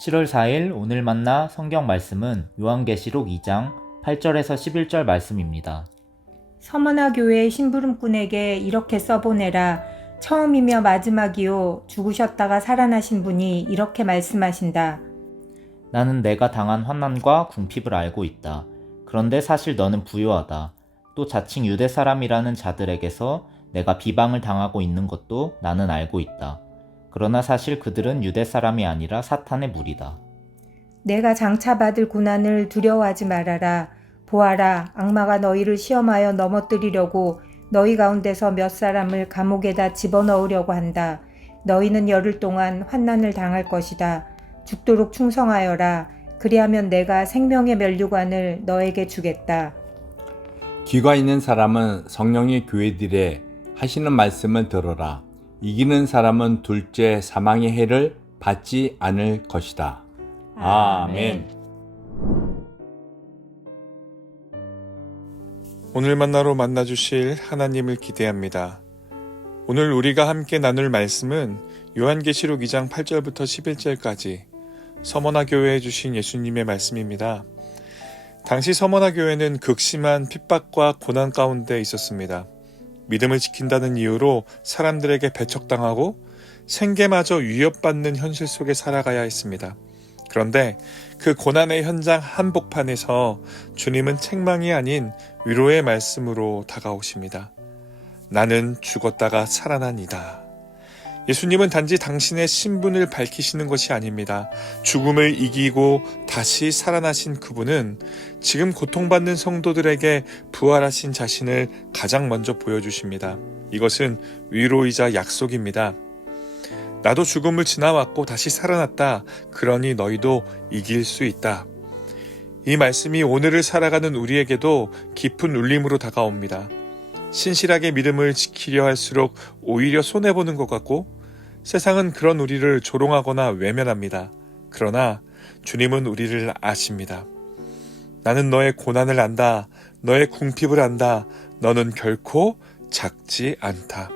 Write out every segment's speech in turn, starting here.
7월 4일 오늘 만나 성경 말씀은 요한계시록 2장 8절에서 11절 말씀입니다. 서머나 교회 심부름꾼에게 이렇게 써보내라. 처음이며 마지막이요 죽으셨다가 살아나신 분이 이렇게 말씀하신다. 나는 내가 당한 환난과 궁핍을 알고 있다. 그런데 사실 너는 부요하다. 또 자칭 유대 사람이라는 자들에게서 내가 비방을 당하고 있는 것도 나는 알고 있다. 그러나 사실 그들은 유대 사람이 아니라 사탄의 무리다. 내가 장차 받을 고난을 두려워하지 말아라. 보아라, 악마가 너희를 시험하여 넘어뜨리려고 너희 가운데서 몇 사람을 감옥에다 집어넣으려고 한다. 너희는 열흘 동안 환난을 당할 것이다. 죽도록 충성하여라. 그리하면 내가 생명의 면류관을 너에게 주겠다. 귀가 있는 사람은 성령의 교회들에 하시는 말씀을 들어라. 이기는 사람은 둘째 사망의 해를 받지 않을 것이다. 아멘. 오늘 만나로 만나주실 하나님을 기대합니다. 오늘 우리가 함께 나눌 말씀은 요한계시록 2장 8절부터 11절까지 서머나 교회에 주신 예수님의 말씀입니다. 당시 서머나 교회는 극심한 핍박과 고난 가운데 있었습니다. 믿음을 지킨다는 이유로 사람들에게 배척당하고 생계마저 위협받는 현실 속에 살아가야 했습니다. 그런데 그 고난의 현장 한복판에서 주님은 책망이 아닌 위로의 말씀으로 다가오십니다. 나는 죽었다가 살아난 이다. 예수님은 단지 당신의 신분을 밝히시는 것이 아닙니다. 죽음을 이기고 다시 살아나신 그분은 지금 고통받는 성도들에게 부활하신 자신을 가장 먼저 보여주십니다. 이것은 위로이자 약속입니다. 나도 죽음을 지나왔고 다시 살아났다. 그러니 너희도 이길 수 있다. 이 말씀이 오늘을 살아가는 우리에게도 깊은 울림으로 다가옵니다. 신실하게 믿음을 지키려 할수록 오히려 손해보는 것 같고 세상은 그런 우리를 조롱하거나 외면합니다. 그러나 주님은 우리를 아십니다. 나는 너의 고난을 안다. 너의 궁핍을 안다. 너는 결코 작지 않다.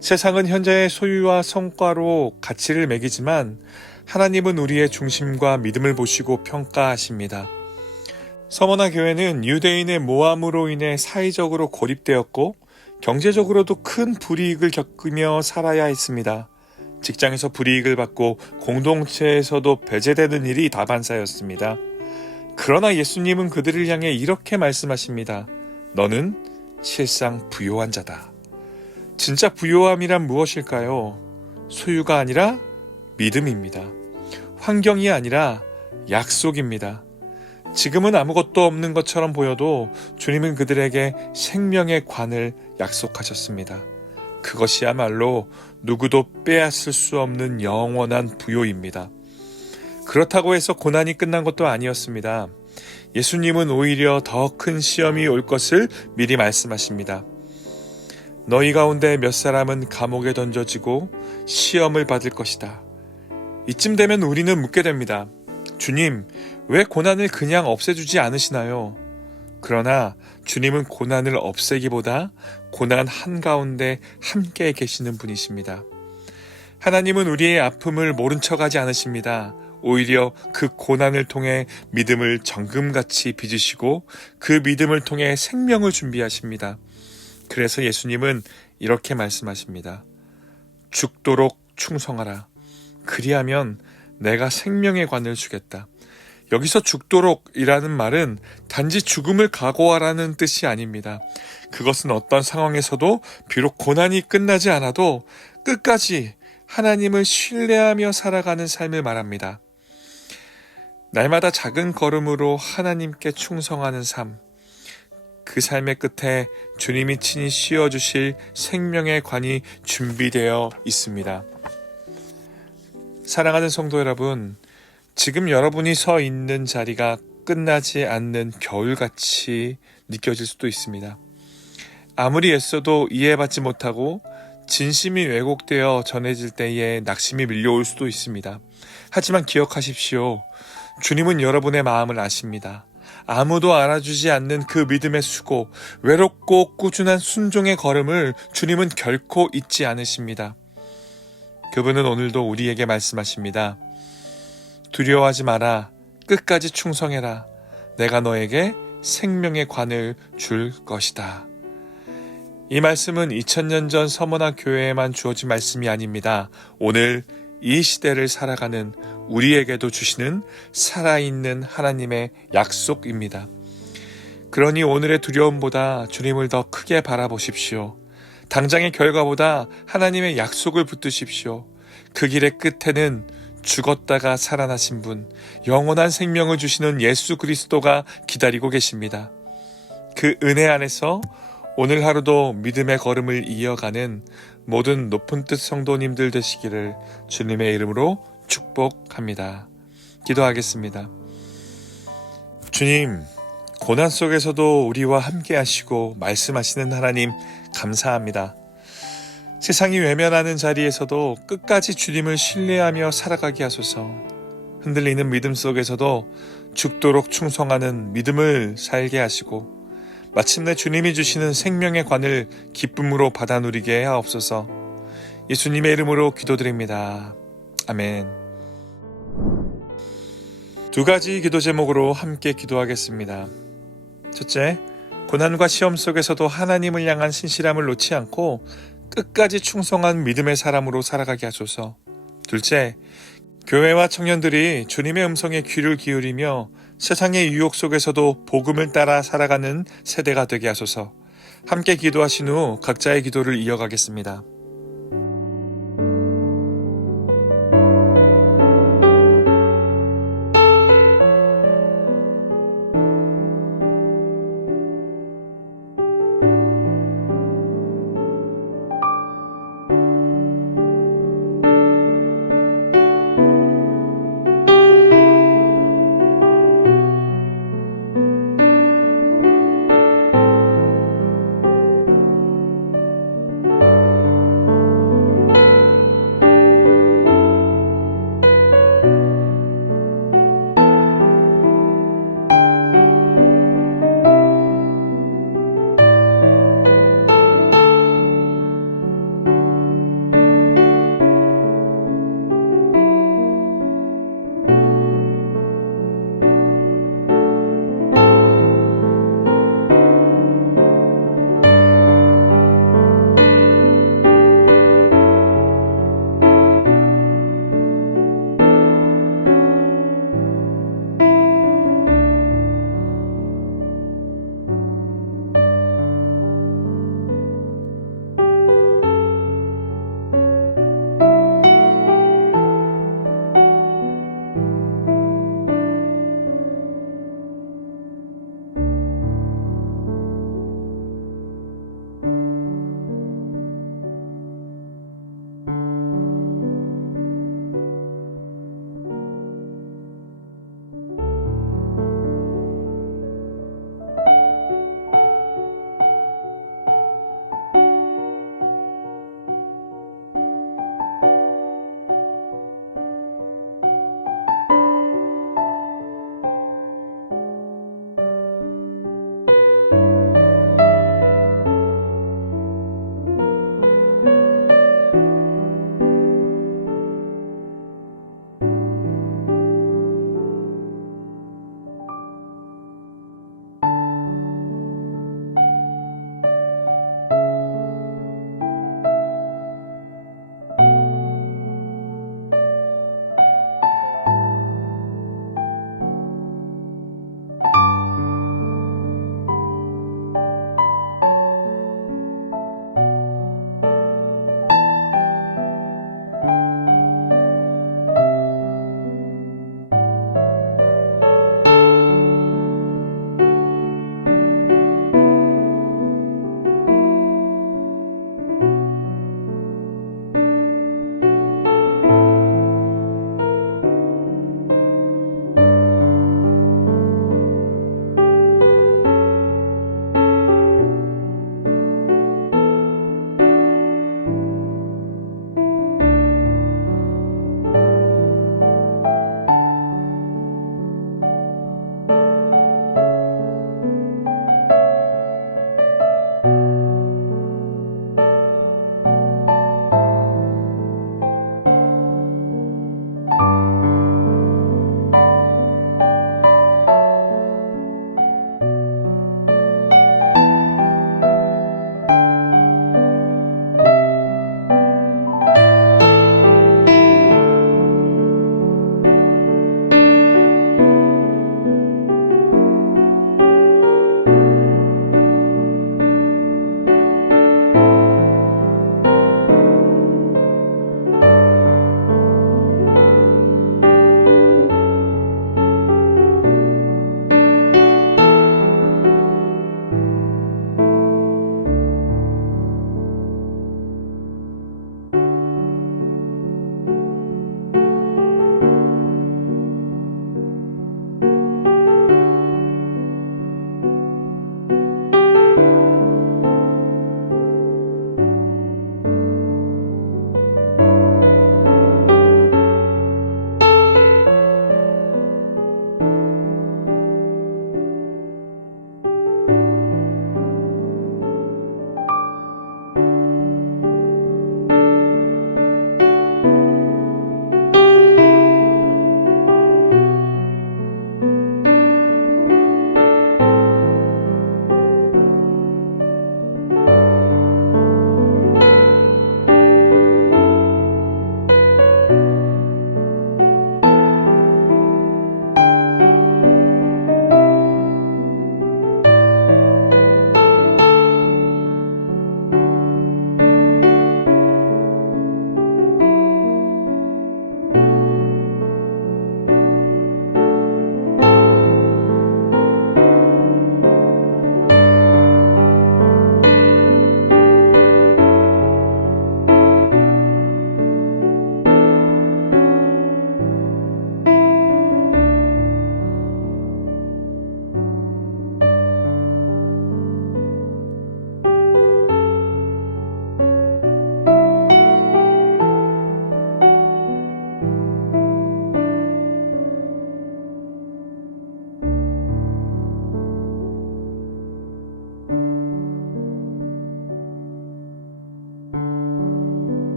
세상은 현재의 소유와 성과로 가치를 매기지만 하나님은 우리의 중심과 믿음을 보시고 평가하십니다. 서머나 교회는 유대인의 모함으로 인해 사회적으로 고립되었고 경제적으로도 큰 불이익을 겪으며 살아야 했습니다. 직장에서 불이익을 받고 공동체에서도 배제되는 일이 다반사였습니다. 그러나 예수님은 그들을 향해 이렇게 말씀하십니다. 너는 실상 부요한 자다. 진짜 부요함이란 무엇일까요? 소유가 아니라 믿음입니다. 환경이 아니라 약속입니다. 지금은 아무것도 없는 것처럼 보여도 주님은 그들에게 생명의 관을 약속하셨습니다. 그것이야말로 누구도 빼앗을 수 없는 영원한 부요입니다. 그렇다고 해서 고난이 끝난 것도 아니었습니다. 예수님은 오히려 더 큰 시험이 올 것을 미리 말씀하십니다. 너희 가운데 몇 사람은 감옥에 던져지고 시험을 받을 것이다. 이쯤 되면 우리는 묻게 됩니다. 주님, 왜 고난을 그냥 없애주지 않으시나요? 그러나 주님은 고난을 없애기보다 고난 한가운데 함께 계시는 분이십니다. 하나님은 우리의 아픔을 모른 척하지 않으십니다. 오히려 그 고난을 통해 믿음을 정금같이 빚으시고 그 믿음을 통해 생명을 준비하십니다. 그래서 예수님은 이렇게 말씀하십니다. 죽도록 충성하라. 그리하면 내가 생명의 관을 주겠다. 여기서 죽도록이라는 말은 단지 죽음을 각오하라는 뜻이 아닙니다. 그것은 어떤 상황에서도 비록 고난이 끝나지 않아도 끝까지 하나님을 신뢰하며 살아가는 삶을 말합니다. 날마다 작은 걸음으로 하나님께 충성하는 삶, 그 삶의 끝에 주님이 친히 씌워주실 생명의 관이 준비되어 있습니다. 사랑하는 성도 여러분, 지금 여러분이 서 있는 자리가 끝나지 않는 겨울같이 느껴질 수도 있습니다. 아무리 애써도 이해받지 못하고 진심이 왜곡되어 전해질 때에 낙심이 밀려올 수도 있습니다. 하지만 기억하십시오. 주님은 여러분의 마음을 아십니다. 아무도 알아주지 않는 그 믿음의 수고, 외롭고 꾸준한 순종의 걸음을 주님은 결코 잊지 않으십니다. 그분은 오늘도 우리에게 말씀하십니다. 두려워하지 마라. 끝까지 충성해라. 내가 너에게 생명의 관을 줄 것이다. 이 말씀은 2000년 전 서머나 교회에만 주어진 말씀이 아닙니다. 오늘 이 시대를 살아가는 우리에게도 주시는 살아있는 하나님의 약속입니다. 그러니 오늘의 두려움보다 주님을 더 크게 바라보십시오. 당장의 결과보다 하나님의 약속을 붙드십시오. 그 길의 끝에는 죽었다가 살아나신 분, 영원한 생명을 주시는 예수 그리스도가 기다리고 계십니다. 그 은혜 안에서 오늘 하루도 믿음의 걸음을 이어가는 모든 높은 뜻 성도님들 되시기를 주님의 이름으로 축복합니다. 기도하겠습니다. 주님, 고난 속에서도 우리와 함께 하시고 말씀하시는 하나님 감사합니다. 세상이 외면하는 자리에서도 끝까지 주님을 신뢰하며 살아가게 하소서. 흔들리는 믿음 속에서도 죽도록 충성하는 믿음을 살게 하시고 마침내 주님이 주시는 생명의 관을 기쁨으로 받아 누리게 하옵소서. 예수님의 이름으로 기도드립니다. 아멘. 두 가지 기도 제목으로 함께 기도하겠습니다. 첫째, 고난과 시험 속에서도 하나님을 향한 신실함을 놓지 않고 끝까지 충성한 믿음의 사람으로 살아가게 하소서. 둘째, 교회와 청년들이 주님의 음성에 귀를 기울이며 세상의 유혹 속에서도 복음을 따라 살아가는 세대가 되게 하소서. 함께 기도하신 후 각자의 기도를 이어가겠습니다.